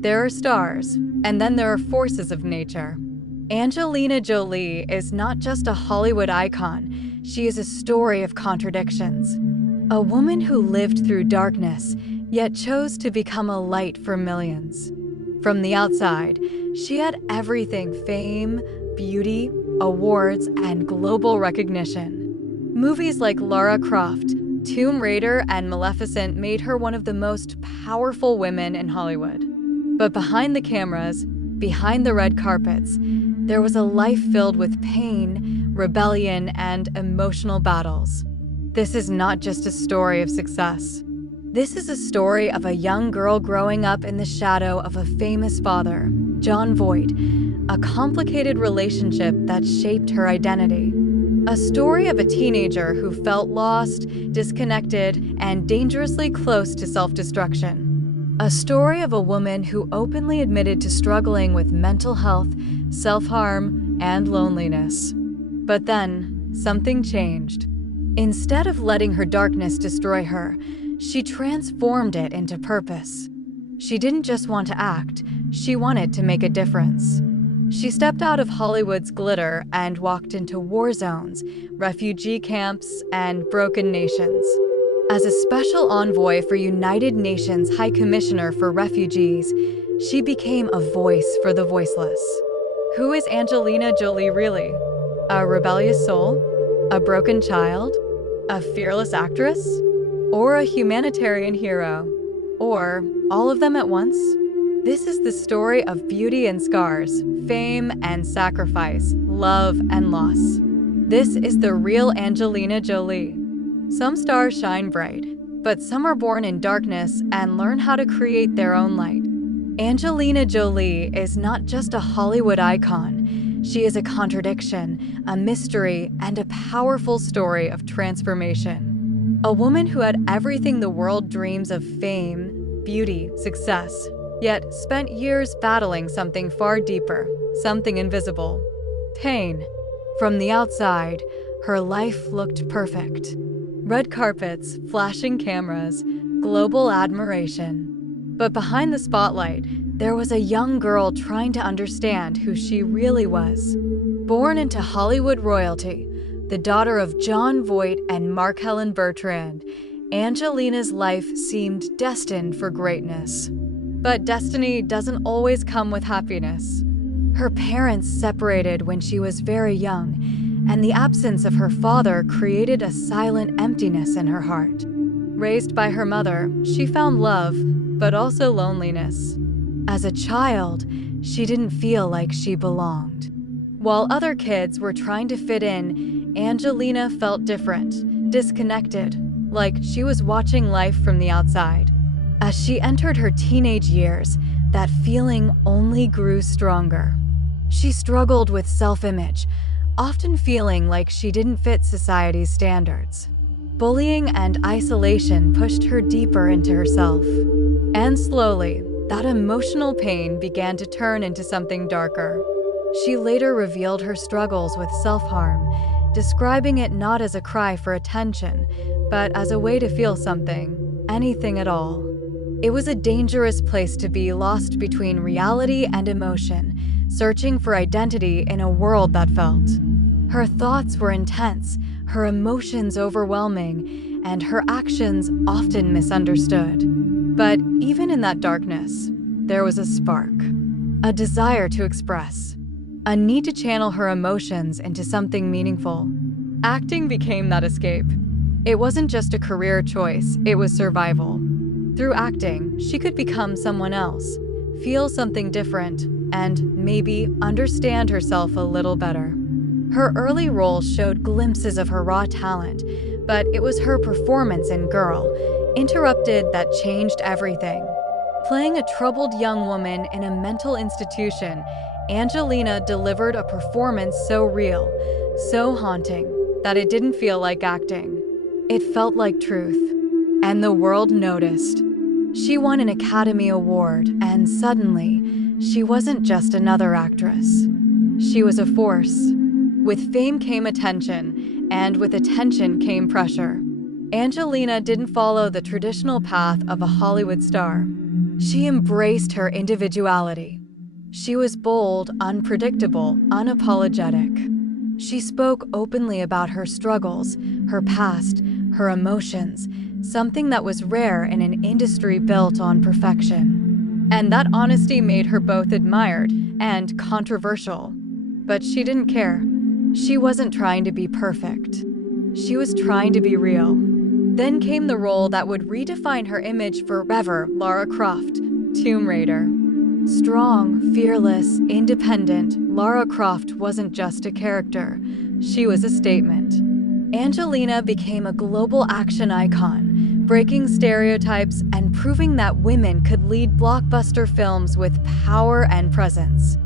There are stars, and then there are forces of nature. Angelina Jolie is not just a Hollywood icon, she is a story of contradictions. A woman who lived through darkness, yet chose to become a light for millions. From the outside, she had everything: fame, beauty, awards, and global recognition. Movies like Lara Croft, Tomb Raider, and Maleficent made her one of the most powerful women in Hollywood. But behind the cameras, behind the red carpets, there was a life filled with pain, rebellion, and emotional battles. This is not just a story of success. This is a story of a young girl growing up in the shadow of a famous father, Jon Voight, a complicated relationship that shaped her identity. A story of a teenager who felt lost, disconnected, and dangerously close to self-destruction. A story of a woman who openly admitted to struggling with mental health, self-harm, and loneliness. But then, something changed. Instead of letting her darkness destroy her, she transformed it into purpose. She didn't just want to act, she wanted to make a difference. She stepped out of Hollywood's glitter and walked into war zones, refugee camps, and broken nations. As a special envoy for United Nations High Commissioner for Refugees, she became a voice for the voiceless. Who is Angelina Jolie really? A rebellious soul? A broken child? A fearless actress? Or a humanitarian hero? Or all of them at once? This is the story of beauty and scars, fame and sacrifice, love and loss. This is the real Angelina Jolie. Some stars shine bright, but some are born in darkness and learn how to create their own light. Angelina Jolie is not just a Hollywood icon. She is a contradiction, a mystery, and a powerful story of transformation. A woman who had everything the world dreams of: fame, beauty, success, yet spent years battling something far deeper, something invisible: pain. From the outside, her life looked perfect. Red carpets, flashing cameras, global admiration. But behind the spotlight, there was a young girl trying to understand who she really was. Born into Hollywood royalty, the daughter of Jon Voight and Mark Helen Bertrand, Angelina's life seemed destined for greatness. But destiny doesn't always come with happiness. Her parents separated when she was very young, and the absence of her father created a silent emptiness in her heart. Raised by her mother, she found love, but also loneliness. As a child, she didn't feel like she belonged. While other kids were trying to fit in, Angelina felt different, disconnected, like she was watching life from the outside. As she entered her teenage years, that feeling only grew stronger. She struggled with self-image, often feeling like she didn't fit society's standards. Bullying and isolation pushed her deeper into herself. And slowly, that emotional pain began to turn into something darker. She later revealed her struggles with self-harm, describing it not as a cry for attention, but as a way to feel something, anything at all. It was a dangerous place to be, lost between reality and emotion, searching for identity in a world that felt. Her thoughts were intense, her emotions overwhelming, and her actions often misunderstood. But even in that darkness, there was a spark, a desire to express, a need to channel her emotions into something meaningful. Acting became that escape. It wasn't just a career choice, it was survival. Through acting, she could become someone else, feel something different, and maybe understand herself a little better. Her early roles showed glimpses of her raw talent, but it was her performance in Girl, Interrupted, that changed everything. Playing a troubled young woman in a mental institution, Angelina delivered a performance so real, so haunting, that it didn't feel like acting. It felt like truth. And the world noticed. She won an Academy Award, and suddenly, she wasn't just another actress. She was a force. With fame came attention, and with attention came pressure. Angelina didn't follow the traditional path of a Hollywood star. She embraced her individuality. She was bold, unpredictable, unapologetic. She spoke openly about her struggles, her past, her emotions, something that was rare in an industry built on perfection. And that honesty made her both admired and controversial. But she didn't care. She wasn't trying to be perfect. She was trying to be real. Then came the role that would redefine her image forever: Lara Croft, Tomb Raider. Strong, fearless, independent, Lara Croft wasn't just a character. She was a statement. Angelina became a global action icon, breaking stereotypes and proving that women could lead blockbuster films with power and presence.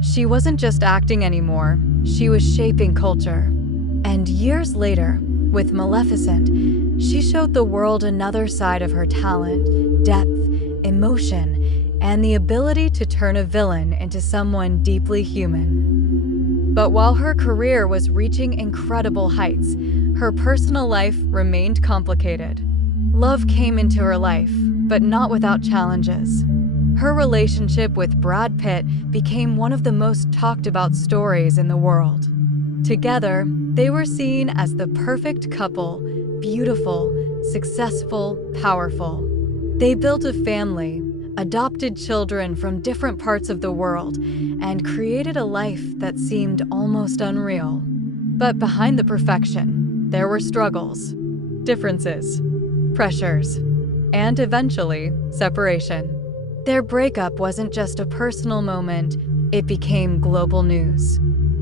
She wasn't just acting anymore, she was shaping culture. And years later, with Maleficent, she showed the world another side of her talent, depth, emotion, and the ability to turn a villain into someone deeply human. But while her career was reaching incredible heights, her personal life remained complicated. Love came into her life, but not without challenges. Her relationship with Brad Pitt became one of the most talked about stories in the world. Together, they were seen as the perfect couple, beautiful, successful, powerful. They built a family, adopted children from different parts of the world, and created a life that seemed almost unreal. But behind the perfection, there were struggles, differences, pressures, and eventually, separation. Their breakup wasn't just a personal moment, it became global news.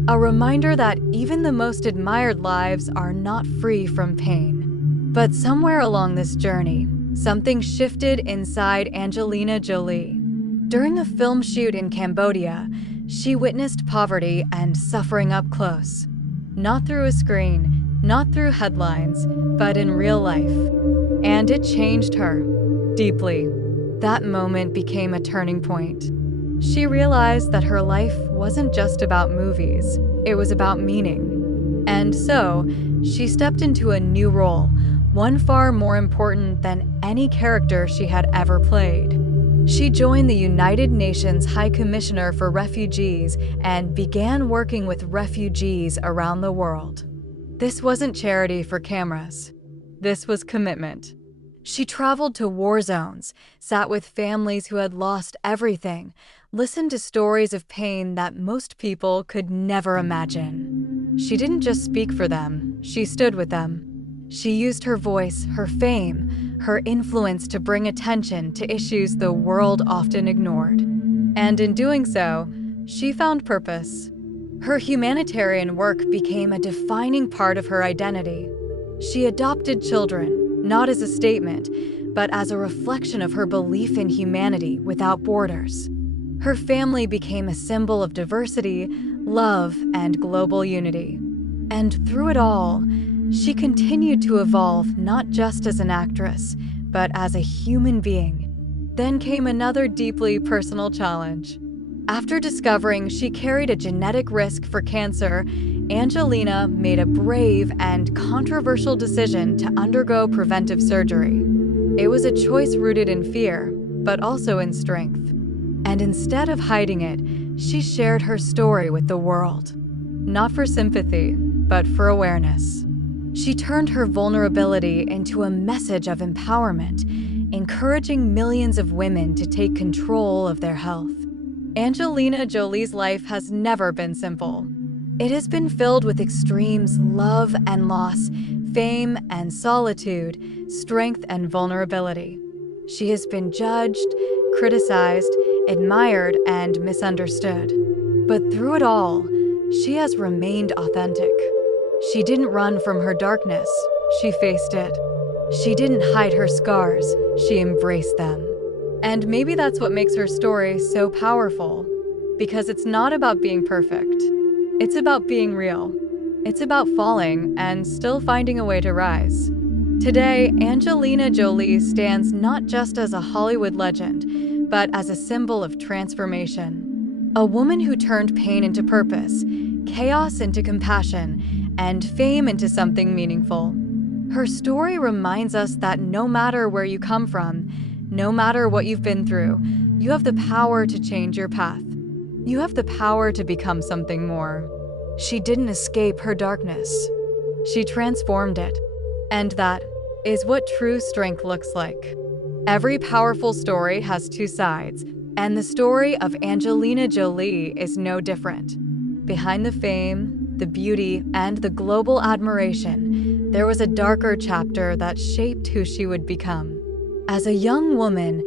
A reminder that even the most admired lives are not free from pain. But somewhere along this journey, something shifted inside Angelina Jolie. During a film shoot in Cambodia, she witnessed poverty and suffering up close. Not through a screen, not through headlines, but in real life. And it changed her deeply. That moment became a turning point. She realized that her life wasn't just about movies, it was about meaning. And so, she stepped into a new role, one far more important than any character she had ever played. She joined the United Nations High Commissioner for Refugees and began working with refugees around the world. This wasn't charity for cameras. This was commitment. She traveled to war zones, sat with families who had lost everything, listened to stories of pain that most people could never imagine. She didn't just speak for them, she stood with them. She used her voice, her fame, her influence to bring attention to issues the world often ignored. And in doing so, she found purpose. Her humanitarian work became a defining part of her identity. She adopted children, not as a statement, but as a reflection of her belief in humanity without borders. Her family became a symbol of diversity, love, and global unity. And through it all, she continued to evolve not just as an actress, but as a human being. Then came another deeply personal challenge. After discovering she carried a genetic risk for cancer, Angelina made a brave and controversial decision to undergo preventive surgery. It was a choice rooted in fear, but also in strength. And instead of hiding it, she shared her story with the world. Not for sympathy, but for awareness. She turned her vulnerability into a message of empowerment, encouraging millions of women to take control of their health. Angelina Jolie's life has never been simple. It has been filled with extremes, love and loss, fame and solitude, strength and vulnerability. She has been judged, criticized, admired, and misunderstood. But through it all, she has remained authentic. She didn't run from her darkness, she faced it. She didn't hide her scars, she embraced them. And maybe that's what makes her story so powerful, because it's not about being perfect. It's about being real. It's about falling and still finding a way to rise. Today, Angelina Jolie stands not just as a Hollywood legend, but as a symbol of transformation. A woman who turned pain into purpose, chaos into compassion, and fame into something meaningful. Her story reminds us that no matter where you come from, No matter what you've been through, you have the power to change your path. You have the power to become something more. She didn't escape her darkness. She transformed it. And that is what true strength looks like. Every powerful story has two sides, and the story of Angelina Jolie is no different. Behind the fame, the beauty, and the global admiration, there was a darker chapter that shaped who she would become. As a young woman,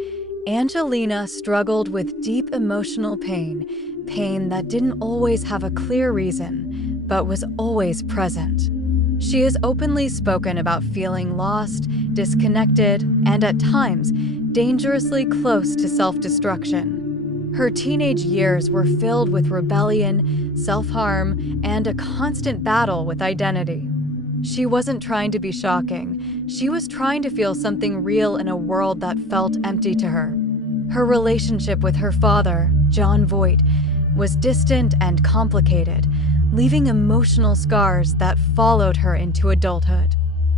Angelina struggled with deep emotional pain that didn't always have a clear reason, but was always present. She has openly spoken about feeling lost, disconnected, and at times, dangerously close to self-destruction. Her teenage years were filled with rebellion, self-harm, and a constant battle with identity. She wasn't trying to be shocking. She was trying to feel something real in a world that felt empty to her. Her relationship with her father, Jon Voight, was distant and complicated, leaving emotional scars that followed her into adulthood.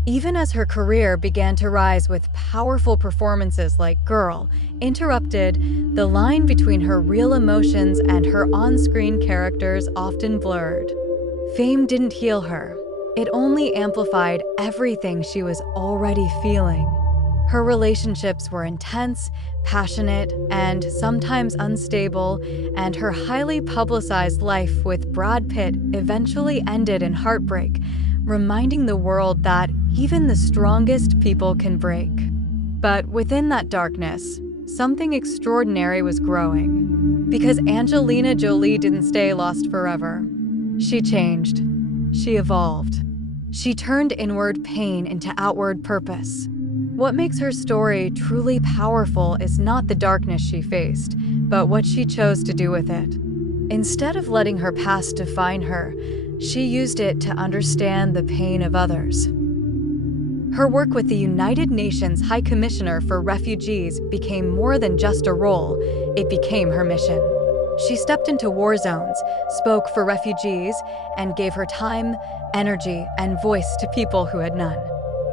Even as her career began to rise with powerful performances like Girl interrupted, the line between her real emotions and her on-screen characters often blurred. Fame didn't heal her. It only amplified everything she was already feeling. Her relationships were intense, passionate, and sometimes unstable, and her highly publicized life with Brad Pitt eventually ended in heartbreak, reminding the world that even the strongest people can break. But within that darkness, something extraordinary was growing. Because Angelina Jolie didn't stay lost forever. She changed. She evolved. She turned inward pain into outward purpose. What makes her story truly powerful is not the darkness she faced, but what she chose to do with it. Instead of letting her past define her, she used it to understand the pain of others. Her work with the United Nations High Commissioner for Refugees became more than just a role, it became her mission. She stepped into war zones, spoke for refugees, and gave her time, energy, and voice to people who had none.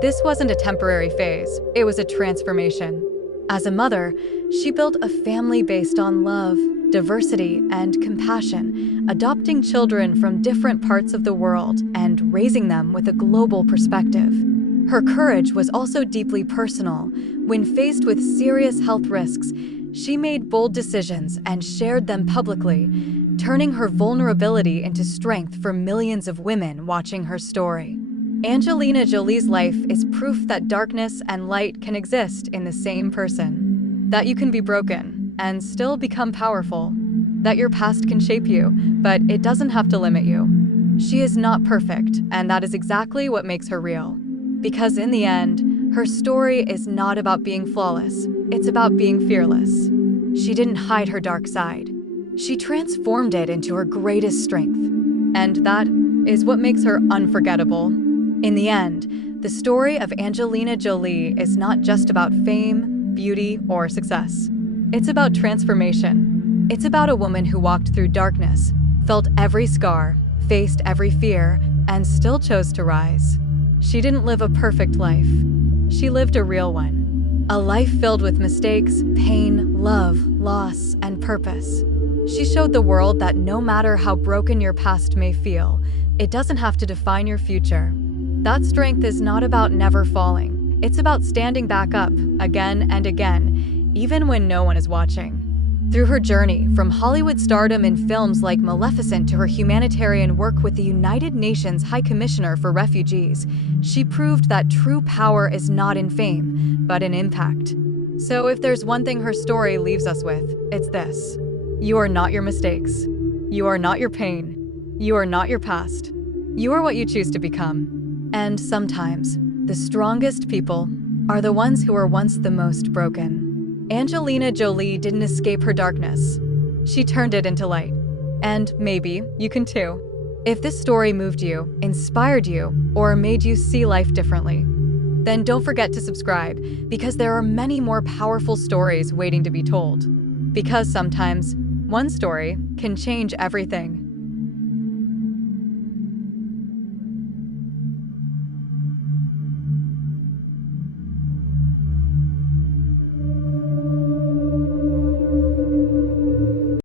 This wasn't a temporary phase, it was a transformation. As a mother, she built a family based on love, diversity, and compassion, adopting children from different parts of the world and raising them with a global perspective. Her courage was also deeply personal. When faced with serious health risks, she made bold decisions and shared them publicly, turning her vulnerability into strength for millions of women watching her story. Angelina Jolie's life is proof that darkness and light can exist in the same person. That you can be broken and still become powerful. That your past can shape you, but it doesn't have to limit you. She is not perfect, and that is exactly what makes her real. Because in the end, her story is not about being flawless, it's about being fearless. She didn't hide her dark side. She transformed it into her greatest strength. And that is what makes her unforgettable. In the end, the story of Angelina Jolie is not just about fame, beauty, or success. It's about transformation. It's about a woman who walked through darkness, felt every scar, faced every fear, and still chose to rise. She didn't live a perfect life. She lived a real one. A life filled with mistakes, pain, love, loss, and purpose. She showed the world that no matter how broken your past may feel, it doesn't have to define your future. That strength is not about never falling. It's about standing back up again and again, even when no one is watching. Through her journey, from Hollywood stardom in films like Maleficent to her humanitarian work with the United Nations High Commissioner for Refugees, she proved that true power is not in fame, but in impact. So if there's one thing her story leaves us with, it's this. You are not your mistakes. You are not your pain. You are not your past. You are what you choose to become. And sometimes, the strongest people are the ones who were once the most broken. Angelina Jolie didn't escape her darkness. She turned it into light. And maybe you can too. If this story moved you, inspired you, or made you see life differently, then don't forget to subscribe, because there are many more powerful stories waiting to be told. Because sometimes, one story can change everything.